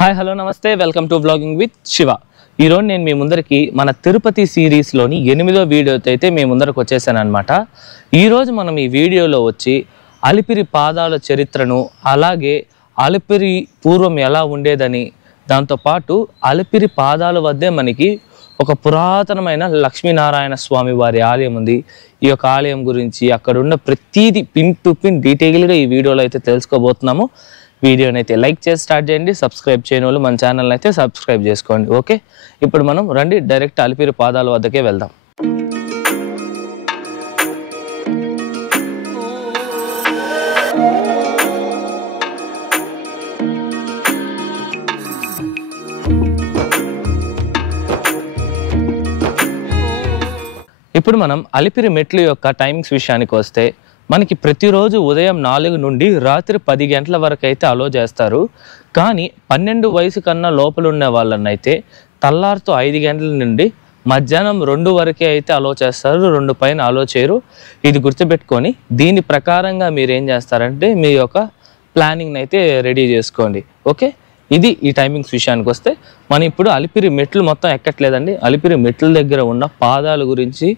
Hi hello నమస్తే welcome to vlogging with Shiva. ఈరోజు నేను మీ ముందరికి మన తిరుపతి సిరీస్లోని 8వ వీడియోతో అయితే మీ ముందరకు వచ్చేసాను అనమాట. ఈరోజు మనం ఈ వీడియోలో వచ్చి అలిపిరి పాదాల చరిత్రను, అలాగే అలిపిరి పూర్వం ఎలా ఉండేదని, దాంతోపాటు అలిపిరి పాదాల వద్దే మనకి ఒక పురాతనమైన లక్ష్మీనారాయణ స్వామి వారి ఆలయం ఉంది. ఈ యొక్క ఆలయం గురించి అక్కడ ఉన్న ప్రతిదీ పిన్ టు పిన్ డీటెయిల్గా ఈ వీడియోలో అయితే తెలుసుకోబోతున్నాము. వీడియోని అయితే లైక్ చేసి స్టార్ట్ చేయండి. సబ్స్క్రైబ్ చేయని వాళ్ళు మన ఛానల్ని అయితే సబ్స్క్రైబ్ చేసుకోండి. ఓకే, ఇప్పుడు మనం రండి డైరెక్ట్ అలిపిరి పాదాల వద్దకే వెళ్దాం. ఇప్పుడు మనం అలిపిరి మెట్లు యొక్క టైమింగ్స్ విషయానికి వస్తే, మనకి ప్రతిరోజు ఉదయం 4 నుండి రాత్రి 10 గంటల వరకు అయితే అలో చేస్తారు. కానీ 12 వయసు కన్నా లోపల ఉన్న వాళ్ళనైతే తెల్లారితో 5 గంటల నుండి మధ్యాహ్నం 2 వరకే అయితే అలో చేస్తారు. 2 పైన అలో చేయరు. ఇది గుర్తుపెట్టుకొని దీని ప్రకారంగా మీరు ఏం చేస్తారంటే మీ యొక్క ప్లానింగ్ని అయితే రెడీ చేసుకోండి. ఓకే, ఇది ఈ టైమింగ్స్ విషయానికి వస్తే, మనం ఇప్పుడు అలిపిరి మెట్లు మొత్తం ఎక్కట్లేదండి. అలిపిరి మెట్ల దగ్గర ఉన్న పాదాల గురించి,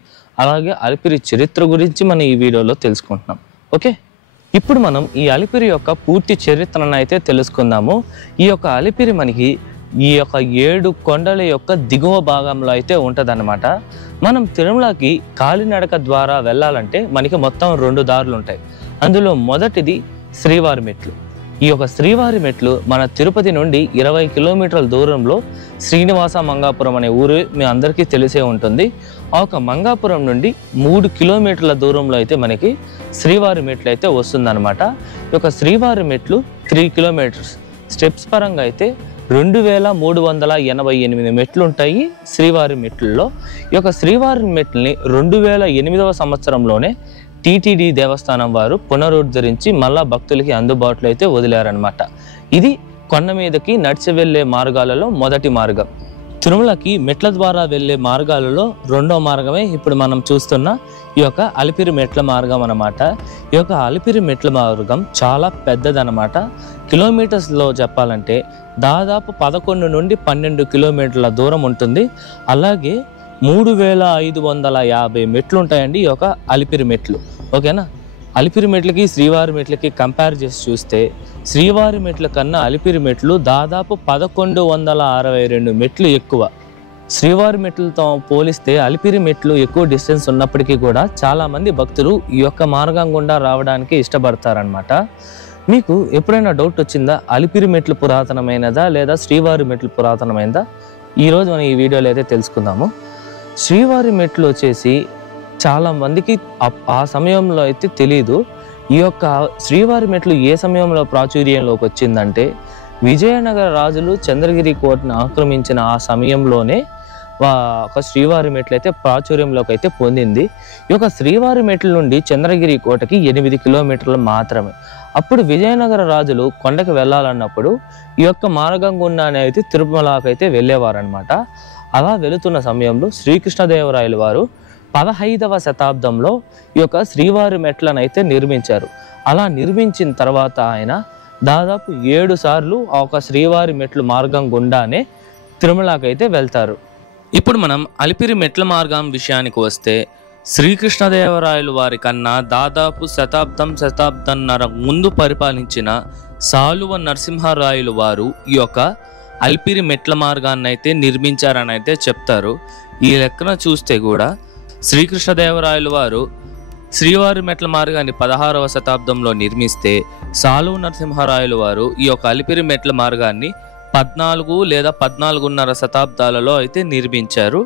అలాగే అలిపిరి చరిత్ర గురించి మనం ఈ వీడియోలో తెలుసుకుంటున్నాం. ఓకే, ఇప్పుడు మనం ఈ అలిపిరి యొక్క పూర్తి చరిత్రను అయితే తెలుసుకుందాము. ఈ యొక్క అలిపిరి మనకి ఈ యొక్క 7 కొండల యొక్క దిగువ భాగంలో అయితే ఉంటుందన్నమాట. మనం తిరుమలకి కాలినడక ద్వారా వెళ్ళాలంటే మనకి మొత్తం 2 దారులు ఉంటాయి. అందులో మొదటిది శ్రీవారి మెట్లు. ఈ యొక్క శ్రీవారి మెట్లు మన తిరుపతి నుండి 20 కిలోమీటర్ల దూరంలో శ్రీనివాస మంగాపురం అనే ఊరు మీ అందరికీ తెలిసే ఉంటుంది. ఆ యొక్క మంగాపురం నుండి 3 కిలోమీటర్ల దూరంలో అయితే మనకి శ్రీవారి మెట్లు అయితే వస్తుందన్నమాట. ఈ యొక్క శ్రీవారి మెట్లు 3 కిలోమీటర్స్. స్టెప్స్ పరంగా అయితే 2388 మెట్లు ఉంటాయి శ్రీవారి మెట్లలో. ఈ యొక్క శ్రీవారి మెట్లని 2008వ సంవత్సరంలోనే టీటీడీ దేవస్థానం వారు పునరుద్ధరించి మళ్ళా భక్తులకి అందుబాటులో అయితే వదిలారనమాట. ఇది కొండ మీదకి నడిచి వెళ్ళే మార్గాలలో మొదటి మార్గం. తిరుమలకి మెట్ల ద్వారా వెళ్ళే మార్గాలలో 2వ మార్గమే ఇప్పుడు మనం చూస్తున్న ఈ యొక్క అలిపిరి మెట్ల మార్గం అన్నమాట. ఈ యొక్క అలిపిరి మెట్ల మార్గం చాలా పెద్దదన్నమాట. కిలోమీటర్స్లో చెప్పాలంటే దాదాపు 11 నుండి 12 కిలోమీటర్ల దూరం ఉంటుంది. అలాగే 3550 మెట్లు ఉంటాయండి ఈ యొక్క అలిపిరి మెట్లు. ఓకేనా, అలిపిరి మెట్లకి శ్రీవారి మెట్లకి కంపేర్ చేసి చూస్తే శ్రీవారి మెట్ల కన్నా అలిపిరి మెట్లు దాదాపు 1162 మెట్లు ఎక్కువ. శ్రీవారి మెట్లతో పోలిస్తే అలిపిరి మెట్లు ఎక్కువ డిస్టెన్స్ ఉన్నప్పటికీ కూడా చాలామంది భక్తులు ఈ యొక్క మార్గం గుండా రావడానికి ఇష్టపడతారనమాట. మీకు ఎప్పుడైనా డౌట్ వచ్చిందా, అలిపిరి మెట్లు పురాతనమైనదా లేదా శ్రీవారి మెట్లు పురాతనమైనదా? ఈరోజు మనం ఈ వీడియోలో అయితే తెలుసుకుందాము. శ్రీవారి మెట్లు వచ్చేసి చాలా మందికి ఆ సమయంలో అయితే తెలీదు. ఈ యొక్క శ్రీవారి మెట్లు ఏ సమయంలో ప్రాచుర్యంలోకి వచ్చిందంటే, విజయనగర రాజులు చంద్రగిరి కోటను ఆక్రమించిన ఆ సమయంలోనే ఒక శ్రీవారి మెట్లు అయితే ప్రాచుర్యంలోకి అయితే పొందింది. ఈ యొక్క శ్రీవారి మెట్ల నుండి చంద్రగిరి కోటకి 8 కిలోమీటర్లు మాత్రమే. అప్పుడు విజయనగర రాజులు కొండకు వెళ్ళాలన్నప్పుడు ఈ యొక్క మార్గం గుండానే అయితే తిరుమలకైతే వెళ్ళేవారనమాట. అలా వెళుతున్న సమయంలో శ్రీకృష్ణదేవరాయలు వారు 15వ శతాబ్దంలో ఈ యొక్క శ్రీవారి మెట్లను అయితే నిర్మించారు. అలా నిర్మించిన తర్వాత ఆయన దాదాపు 7 సార్లు ఆ ఒక శ్రీవారి మెట్లు మార్గం గుండానే తిరుమలకైతే వెళ్తారు. ఇప్పుడు మనం అలిపిరి మెట్ల మార్గం విషయానికి వస్తే, శ్రీకృష్ణదేవరాయలు వారి కన్నా దాదాపు శతాబ్దంన్నర ముందు పరిపాలించిన సాలువ నరసింహరాయలు వారు ఈ యొక్క అలిపిరి మెట్ల మార్గాన్ని అయితే నిర్మించారని అయితే చెప్తారు. ఈ లెక్కన చూస్తే కూడా శ్రీకృష్ణదేవరాయలు వారు శ్రీవారి మెట్ల మార్గాన్ని 16వ శతాబ్దంలో నిర్మిస్తే, సాలువ నరసింహరాయలు వారు ఈ యొక్క అలిపిరి మెట్ల మార్గాన్ని 14 లేదా 14.5 శతాబ్దాలలో అయితే నిర్మించారు.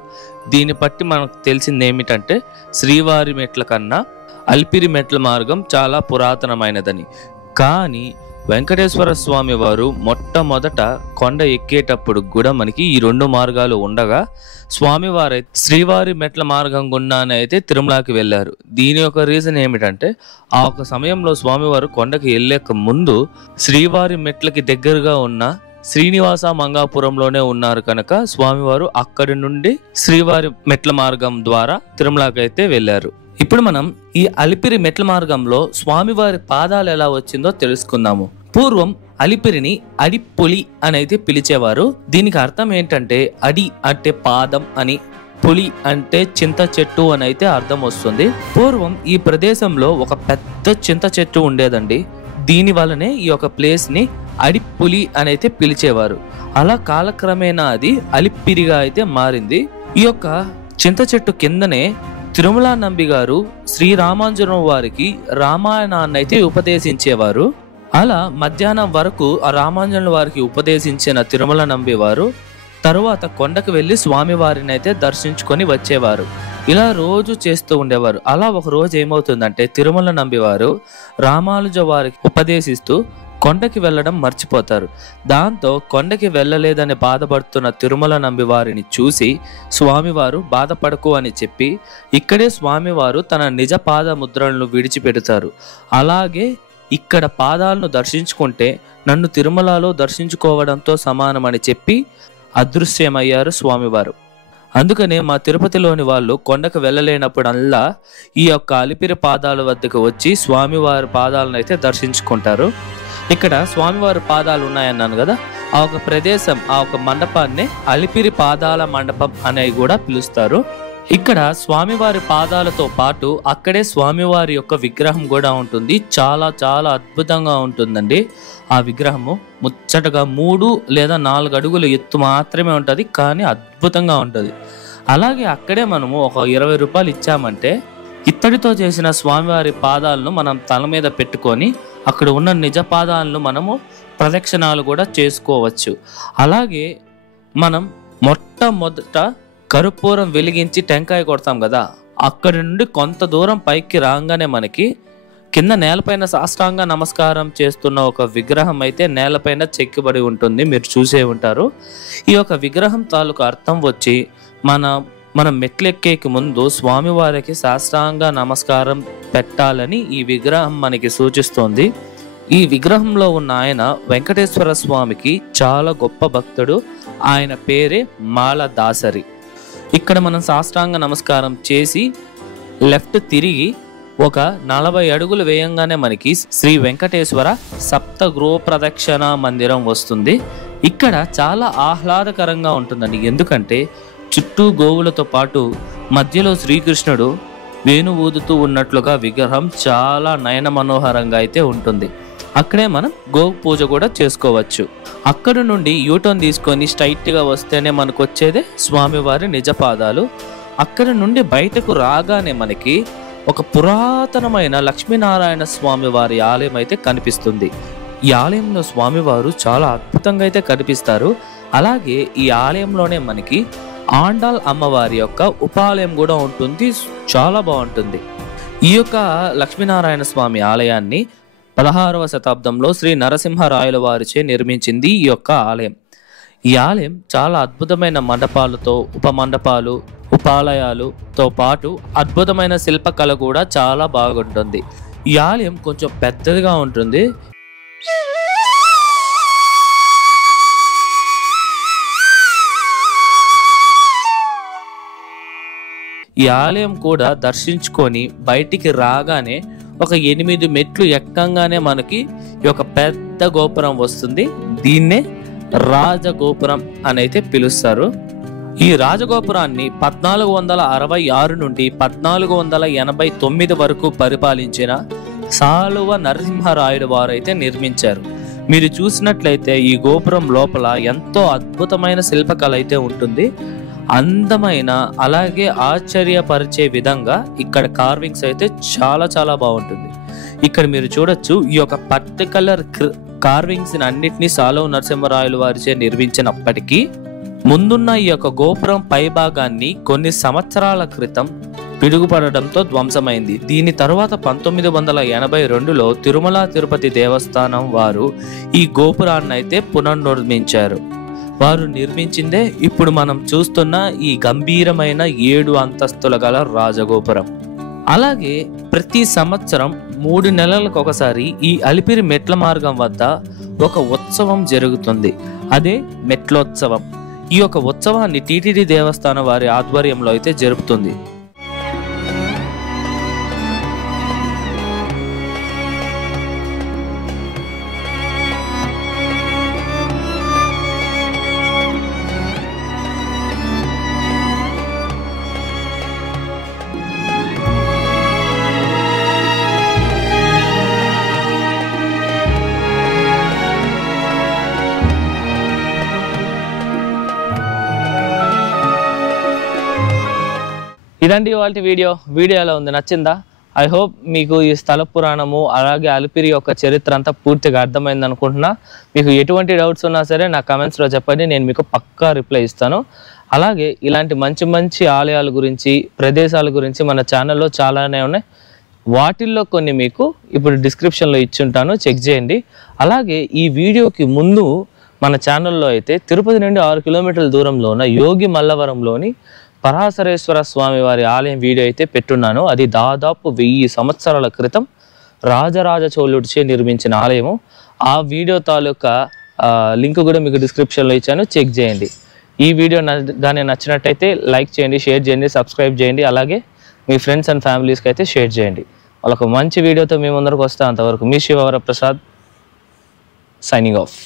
దీన్ని బట్టి మనకు తెలిసింది ఏమిటంటే, శ్రీవారి మెట్ల కన్నా అలిపిరి మెట్ల మార్గం చాలా పురాతనమైనదని. కానీ వెంకటేశ్వర స్వామి వారు మొట్టమొదట కొండ ఎక్కేటప్పుడు కూడా మనకి ఈ 2 మార్గాలు ఉండగా, స్వామివారు శ్రీవారి మెట్ల మార్గం గుండానే అయితే తిరుమలకి వెళ్ళారు. దీని యొక్క రీజన్ ఏమిటంటే, ఆ ఒక సమయంలో స్వామివారు కొండకి వెళ్ళక ముందు శ్రీవారి మెట్లకి దగ్గరగా ఉన్న శ్రీనివాస మంగాపురంలోనే ఉన్నారు కనుక స్వామివారు అక్కడి నుండి శ్రీవారి మెట్ల మార్గం ద్వారా తిరుమలకి అయితే వెళ్ళారు. ఇప్పుడు మనం ఈ అలిపిరి మెట్ల మార్గంలో స్వామివారి పాదాలు ఎలా వచ్చిందో తెలుసుకుందాము. పూర్వం అలిపిరిని అడిపులి అని అయితే పిలిచేవారు. దీనికి అర్థం ఏంటంటే అడి అంటే పాదం అని, పులి అంటే చింత చెట్టు అని అయితే అర్థం వస్తుంది. పూర్వం ఈ ప్రదేశంలో ఒక పెద్ద చింత చెట్టు ఉండేదండి. దీని వల్లనే ఈ యొక్క ప్లేస్ ని అడిపులి అని అయితే పిలిచేవారు. అలా కాలక్రమేణా అది అలిపిరిగా అయితే మారింది. ఈ యొక్క చింత చెట్టు కిందనే తిరుమల నంబి గారు శ్రీరామాంజనం వారికి రామాయణాన్ని అయితే ఉపదేశించేవారు. అలా మధ్యాహ్నం వరకు ఆ రామాంజనుల వారికి ఉపదేశించిన తిరుమల నంబి వారు తరువాత కొండకు వెళ్లి స్వామివారిని అయితే దర్శించుకొని వచ్చేవారు. ఇలా రోజు చేస్తూ ఉండేవారు. అలా ఒక రోజు ఏమవుతుందంటే తిరుమల నంబి వారు రామానుజ వారికి ఉపదేశిస్తూ కొండకి వెళ్ళడం మర్చిపోతారు. దాంతో కొండకి వెళ్ళలేదని బాధపడుతున్న తిరుమల నంబి వారిని చూసి స్వామివారు బాధపడకు అని చెప్పి ఇక్కడే స్వామివారు తన నిజ పాద ముద్రలను విడిచిపెడతారు. అలాగే ఇక్కడ పాదాలను దర్శించుకుంటే నన్ను తిరుమలలో దర్శించుకోవడంతో సమానమని చెప్పి అదృశ్యమయ్యారు స్వామివారు. అందుకనే మా తిరుపతిలోని వాళ్ళు కొండకు వెళ్ళలేనప్పుడల్లా ఈ యొక్క అలిపిరి పాదాల వద్దకు వచ్చి స్వామివారి పాదాలను అయితే దర్శించుకుంటారు. ఇక్కడ స్వామివారి పాదాలు ఉన్నాయన్నాను కదా, ఆ ఒక ప్రదేశం, ఆ ఒక మండపాన్ని అలిపిరి పాదాల మండపం అనేవి కూడా పిలుస్తారు. ఇక్కడ స్వామివారి పాదాలతో పాటు అక్కడే స్వామివారి యొక్క విగ్రహం కూడా ఉంటుంది. చాలా చాలా అద్భుతంగా ఉంటుందండి. ఆ విగ్రహము ముచ్చటగా 3 లేదా 4 అడుగుల ఎత్తు మాత్రమే ఉంటుంది, కానీ అద్భుతంగా ఉంటుంది. అలాగే అక్కడే మనము ఒక 20 రూపాయలు ఇచ్చామంటే ఇత్తడితో చేసిన స్వామివారి పాదాలను మనం తల మీద పెట్టుకొని అక్కడ ఉన్న నిజ పాదాలను మనము ప్రదక్షిణాలు కూడా చేసుకోవచ్చు. అలాగే మనం మొట్టమొదట కర్పూరం వెలిగించి టెంకాయ కొడతాం కదా, అక్కడి నుండి కొంత దూరం పైకి రాగానే మనకి కింద నేలపైన సాష్టాంగ నమస్కారం చేస్తున్న ఒక విగ్రహం అయితే నేలపైన చెక్కబడి ఉంటుంది. మీరు చూసే ఉంటారు. ఈ యొక్క విగ్రహం తాలూకు అర్థం వచ్చి మనం మెట్లెక్కేకి ముందు స్వామివారికి సాష్టాంగ నమస్కారం పెట్టాలని ఈ విగ్రహం మనకి సూచిస్తోంది. ఈ విగ్రహంలో ఉన్న ఆయన వెంకటేశ్వర స్వామికి చాలా గొప్ప భక్తుడు. ఆయన పేరే మాలదాసరి. ఇక్కడ మనం సాష్టాంగ నమస్కారం చేసి లెఫ్ట్ తిరిగి ఒక 40 అడుగులు వేయంగానే మనకి శ్రీ వెంకటేశ్వర సప్త గృహ ప్రదక్షిణ మందిరం వస్తుంది. ఇక్కడ చాలా ఆహ్లాదకరంగా ఉంటుందండి. ఎందుకంటే చుట్టూ గోవులతో పాటు మధ్యలో శ్రీకృష్ణుడు వేణు ఊదుతూ ఉన్నట్లుగా విగ్రహం చాలా నయన మనోహరంగా అయితే ఉంటుంది. అక్కడే మనం గో పూజ కూడా చేసుకోవచ్చు. అక్కడ నుండి యూటర్న్ తీసుకొని స్ట్రైట్ గా వస్తేనే మనకు వచ్చేదే స్వామివారి నిజ పాదాలు. అక్కడ నుండి బయటకు రాగానే మనకి ఒక పురాతనమైన లక్ష్మీనారాయణ స్వామి వారి ఆలయం అయితే కనిపిస్తుంది. ఈ ఆలయంలో స్వామివారు చాలా అద్భుతంగా అయితే కనిపిస్తారు. అలాగే ఈ ఆలయంలోనే మనకి ఆండాల్ అమ్మవారి యొక్క ఉపాలయం కూడా ఉంటుంది. చాలా బాగుంటుంది. ఈ యొక్క లక్ష్మీనారాయణ స్వామి ఆలయాన్ని 16వ శతాబ్దంలో శ్రీ నరసింహరాయల వారిచే నిర్మించింది ఈ యొక్క ఆలయం. ఈ ఆలయం చాలా అద్భుతమైన మండపాలతో, ఉపమండపాలు, ఉపాలయాలుతో పాటు అద్భుతమైన శిల్పకళ కూడా చాలా బాగుంటుంది. ఈ ఆలయం కొంచెం పెద్దదిగా ఉంటుంది. ఈ ఆలయం కూడా దర్శించుకొని బయటికి రాగానే ఒక 8 మెట్లు ఎక్కంగానే మనకి ఈ యొక్క పెద్ద గోపురం వస్తుంది. దీన్నే రాజగోపురం అని అయితే పిలుస్తారు. ఈ రాజగోపురాన్ని 1466 నుండి 1489 వరకు పరిపాలించిన సాలువ నరసింహరాయుడు వారు అయితే నిర్మించారు. మీరు చూసినట్లయితే ఈ గోపురం లోపల ఎంతో అద్భుతమైన శిల్పకళ అయితే ఉంటుంది. అందమైన అలాగే ఆశ్చర్యపరిచే విధంగా ఇక్కడ కార్వింగ్స్ అయితే చాలా చాలా బాగుంటుంది. ఇక్కడ మీరు చూడొచ్చు, ఈ యొక్క పర్టికలర్ కార్వింగ్స్ అన్నిటినీ సాలువ నరసింహరాయలు వారిచే నిర్మించినప్పటికీ ముందున్న ఈ యొక్క గోపురం పై భాగాన్ని కొన్ని సంవత్సరాల క్రితం పిడుగుపడడంతో ధ్వంసమైంది. దీని తర్వాత 1982లో తిరుమల తిరుపతి దేవస్థానం వారు ఈ గోపురాన్ని అయితే పునర్నిర్మించారు. వారు నిర్మించిందే ఇప్పుడు మనం చూస్తున్న ఈ గంభీరమైన 7 అంతస్తుల గల రాజగోపురం. అలాగే ప్రతి సంవత్సరం 3 నెలలకు ఒకసారి ఈ అలిపిరి మెట్ల మార్గం వద్ద ఒక ఉత్సవం జరుగుతుంది. అదే మెట్లోత్సవం. ఈ యొక్క ఉత్సవాన్ని టీటీడీ దేవస్థానం వారి ఆధ్వర్యంలో అయితే జరుపుతుంది. ఇదండి ఇవాల్టి వీడియో ఎలా ఉంది, నచ్చిందా? ఐ హోప్ మీకు ఈ స్థల పురాణము అలాగే అలిపిరి యొక్క చరిత్ర అంతా పూర్తిగా అర్థమైంది అనుకుంటున్నా. మీకు ఎటువంటి డౌట్స్ ఉన్నా సరే నా కమెంట్స్లో చెప్పండి, నేను మీకు పక్కా రిప్లై ఇస్తాను. అలాగే ఇలాంటి మంచి మంచి ఆలయాల గురించి ప్రదేశాల గురించి మన ఛానల్లో చాలానే ఉన్నాయి. వాటిల్లో కొన్ని మీకు ఇప్పుడు డిస్క్రిప్షన్లో ఇచ్చుంటాను, చెక్ చేయండి. అలాగే ఈ వీడియోకి ముందు మన ఛానల్లో అయితే తిరుపతి నుండి 6 కిలోమీటర్ల దూరంలో ఉన్న యోగి మల్లవరంలోని పరాశరేశ్వర స్వామి వారి ఆలయం వీడియో అయితే పెట్టున్నాను. అది దాదాపు 1000 సంవత్సరాల క్రితం రాజరాజ చోళుడిచే నిర్మించిన ఆలయము. ఆ వీడియో తాలూకా లింక్ కూడా మీకు డిస్క్రిప్షన్లో ఇచ్చాను, చెక్ చేయండి. ఈ వీడియో కానీ నచ్చినట్టయితే లైక్ చేయండి, షేర్ చేయండి, సబ్స్క్రైబ్ చేయండి. అలాగే మీ ఫ్రెండ్స్ అండ్ ఫ్యామిలీస్కి అయితే షేర్ చేయండి. వాళ్ళకు మంచి వీడియోతో మీ ముందరకు వస్తే అంతవరకు మీ శివవరప్రసాద్ సైనింగ్ ఆఫ్.